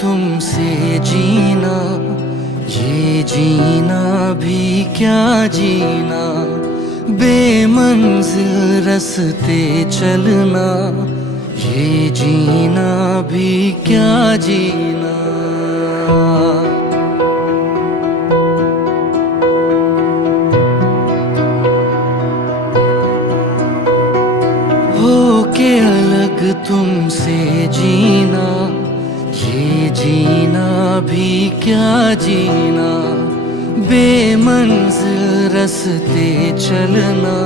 तुमसे जीना, ये जीना भी क्या जीना, बेमंजिल रास्ते चलना, ये जीना भी क्या जीना। होके अलग तुमसे जीना, ये जीना भी क्या जीना, बेमंजिल रास्ते चलना,